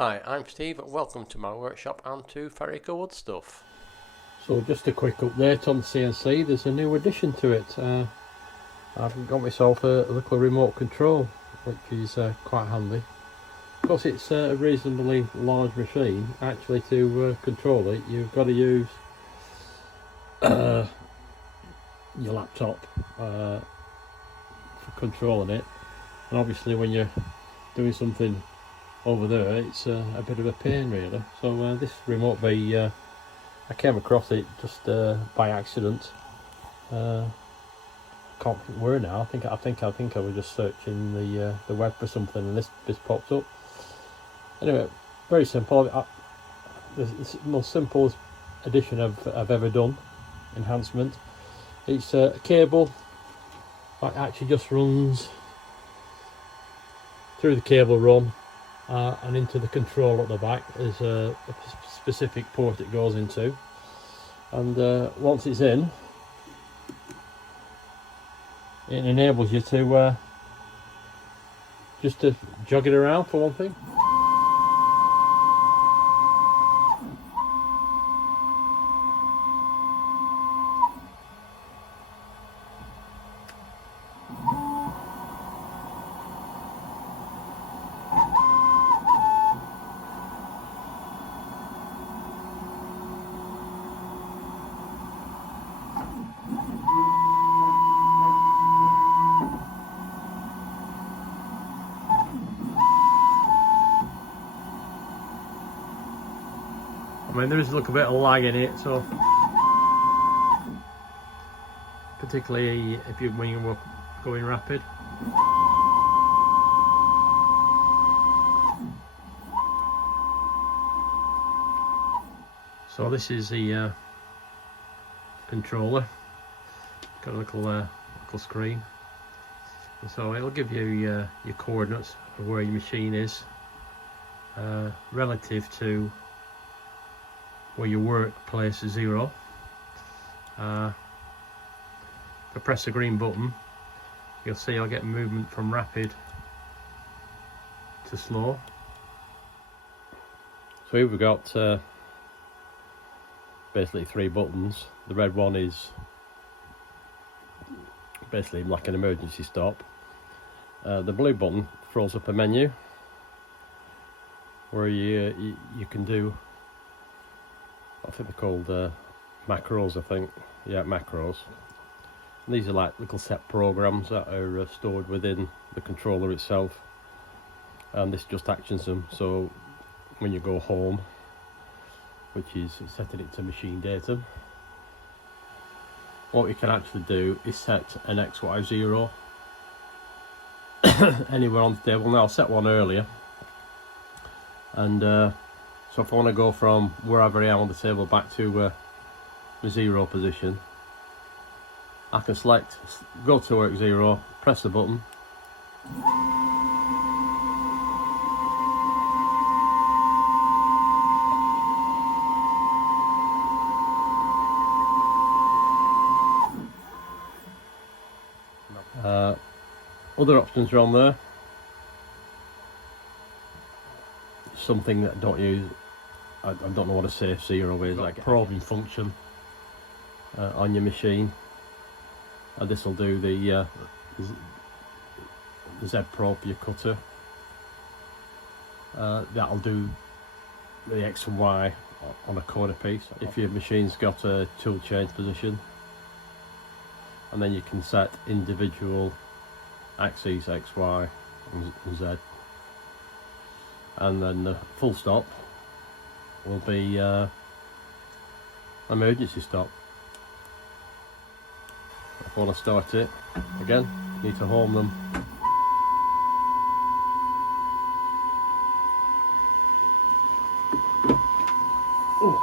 Hi, I'm Steve and welcome to my workshop and to Ferrico Wood Stuff. So just a quick update on the CNC. There's a new addition to it. I've got myself a little remote control, which is quite handy. Of course, it's a reasonably large machine. Actually, to control it, you've got to use your laptop for controlling it. And obviously, when you're doing something over there, it's a bit of a pain, really. So this Workbee, I came across it just by accident. Can't think where now. I think I was just searching the web for something, and this popped up. Anyway, very simple. It's the most simple addition I've ever done. Enhancement. It's a cable that actually just runs through the cable run and into the control at the back. There's a specific port it goes into, and once it's in, it enables you to just to jog it around, for one thing. I mean, there is a little bit of lag in it, so particularly when you're going rapid. So this is the controller. Got a little screen, and so it'll give you your coordinates of where your machine is relative to where your workplace is 0. If I press the green button, you'll see I'll get movement from rapid to slow. So here we've got basically 3 buttons. The red one is basically like an emergency stop. The blue button throws up a menu where you can do, I think they're called macros, yeah, macros. And these are like little set programs that are stored within the controller itself, and this just actions them. So when you go home, which is setting it to machine data, what you can actually do is set an XY0 anywhere on the table. Now, I'll set one earlier, and so if I want to go from wherever I am on the table back to the 0 position, I can select go to work 0, press the button, other options are on there. Something that I don't use, I don't know what a safe 0 is, like a probing function on your machine, and this will do the Z probe for your cutter. That'll do the X and Y on a corner piece if your machine's got a tool change position, and then you can set individual axes X, Y and Z. And then the full stop will be emergency stop. If I want to start it again, you need to home them. Ooh.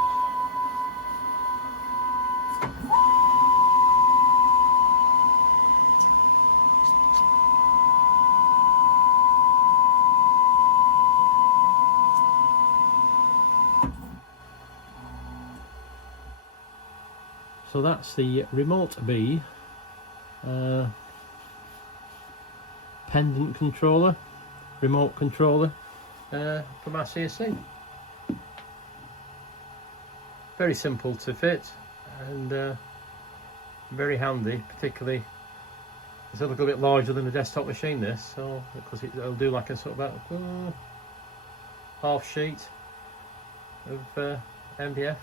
So that's the Workbee pendant controller, remote controller. for my CNC. Very simple to fit and very handy, particularly it's a little bit larger than a desktop machine this, so because it'll do like a sort of about half sheet of MDF.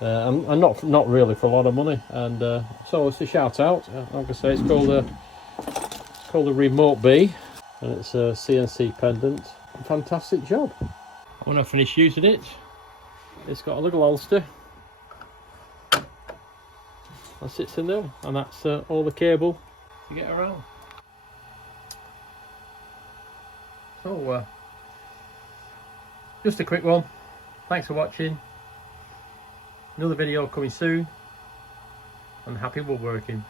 And not really for a lot of money, and so it's a shout out. Like I say, it's called a Workbee, and it's a CNC pendant. Fantastic job. When I finish using it, it's got a little holster that sits in there, and that's all the cable to get around. So just a quick one. Thanks for watching. Another video coming soon, and happy woodworking.